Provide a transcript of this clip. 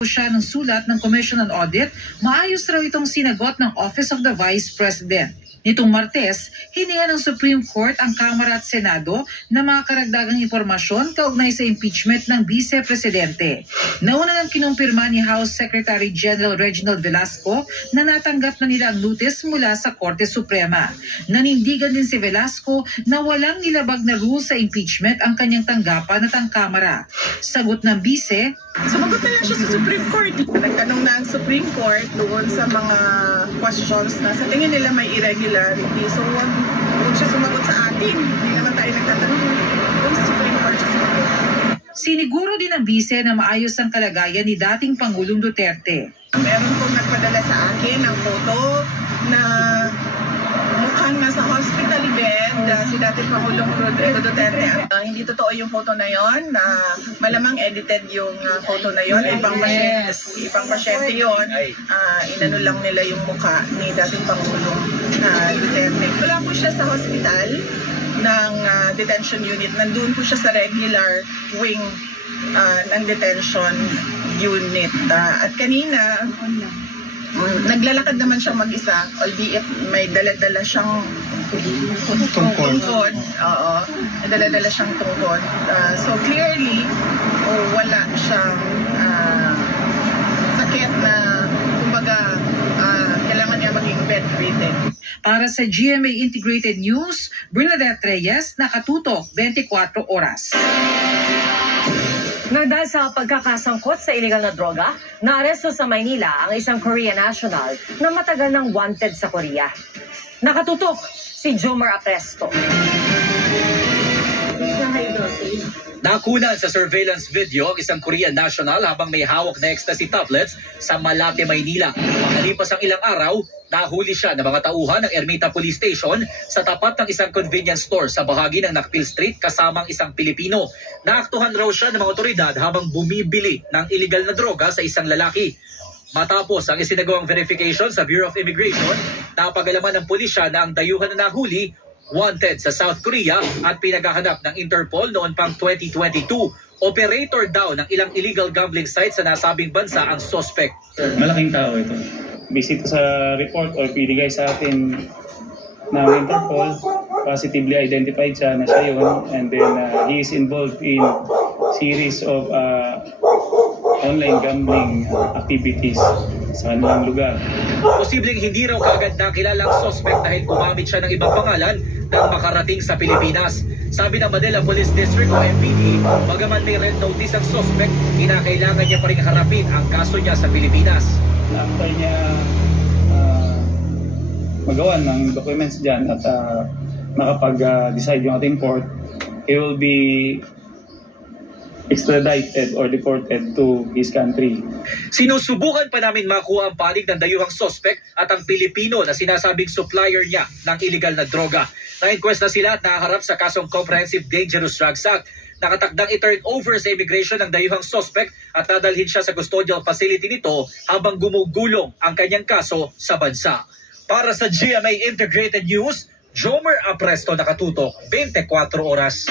siya ng sulat ng Commission on Audit, maayos raw itong sinagot ng Office of the Vice President. Nitong Martes, hininga ng Supreme Court ang Kamara at Senado na mga karagdagang impormasyon kaugnay sa impeachment ng Vice Presidente. Nauna nang kinumpirma ni House Secretary General Reginald Velasco na natanggap na nila ang notice mula sa Korte Suprema. Nanindigan din si Velasco na walang nilabag na rule sa impeachment ang kanyang tanggapan at ang Kamara. Sagot ng Vice, sumagot na lang siya sa Supreme Court. Nagtanong na ang Supreme Court doon sa mga questions na sa tingin nila may irregularity. So huwag siya sumagot sa atin. Hindi naman tayo nagtatanong. Doon sa Supreme Court siya sumagot. Siniguro din ng Vice na maayos ang kalagayan ni dating Pangulong Duterte. Meron pong nagpadala sa akin ng photo na mukhang nasa hospital bed si dating Pangulong Rodrigo Duterte. Hindi totoo yung photo na yon, na malamang edited yung photo na yon. Ibang pasyente yun. Inano lang nila yung mukha ni dating Pangulong Duterte. Wala po siya sa hospital ng detention unit. Nandun po siya sa regular wing ng detention unit. At kanina, naglalakad naman siyang mag-isa, albeit may dala-dala siyang tungkod. Oo, may dala-dala siyang tungkod. So clearly, wala siyang sakit na, kumbaga, kailangan niya maging bedridden. Para sa GMA Integrated News, Bernadette Reyes, nakatutok 24 oras. Dahil sa pagkakasangkot sa illegal na droga, naaresto sa Maynila ang isang Korean national na matagal ng wanted sa Korea. Nakatutok si Jomar Apresto. Nakunan sa surveillance video ang isang Korean national habang may hawak na ecstasy tablets sa Malate, Maynila. Makalipas ang ilang araw, nahuli siya ng mga tauhan ng Ermita Police Station sa tapat ng isang convenience store sa bahagi ng Nakpil Street kasamang isang Pilipino. Naaktuhan raw siya ng mga otoridad habang bumibili ng illegal na droga sa isang lalaki. Matapos ang isinagawang verification sa Bureau of Immigration, napagalaman ng pulisya na ang dayuhan na nahuli wanted sa South Korea at pinaghahanap ng Interpol noon pang 2022. Operator daw ng ilang illegal gambling sites sa nasabing bansa ang suspect. Malaking tao ito. Visit sa report or binigay sa atin ng Interpol, positively identified siya na siya yun, and then he is involved in series of online gambling activities sa kanilang lugar. Posibleng hindi raw kaagad nakilala ang suspect dahil gumamit siya ng ibang pangalan nang makarating sa Pilipinas. Sabi ng Manila Police District o MPD, bagaman may red notice ang suspect, kinakailangan niya pa rin harapin ang kaso niya sa Pilipinas. After niya magawa ng documents dyan at makapag-decide yung ating court, he will be extradited or deported to his country. Sinusubukan pa namin makuha ang panig ng dayuhang suspect at ang Pilipino na sinasabing supplier niya ng illegal na droga. Na-inquest na sila at naharap sa kasong Comprehensive Dangerous Drugs Act. Nakatakdang i-turn over sa immigration ng dayuhang suspect at dadalhin siya sa custodial facility nito habang gumugulong ang kanyang kaso sa bansa. Para sa GMA Integrated News, Jomer Apresto, nakatutok 24 oras.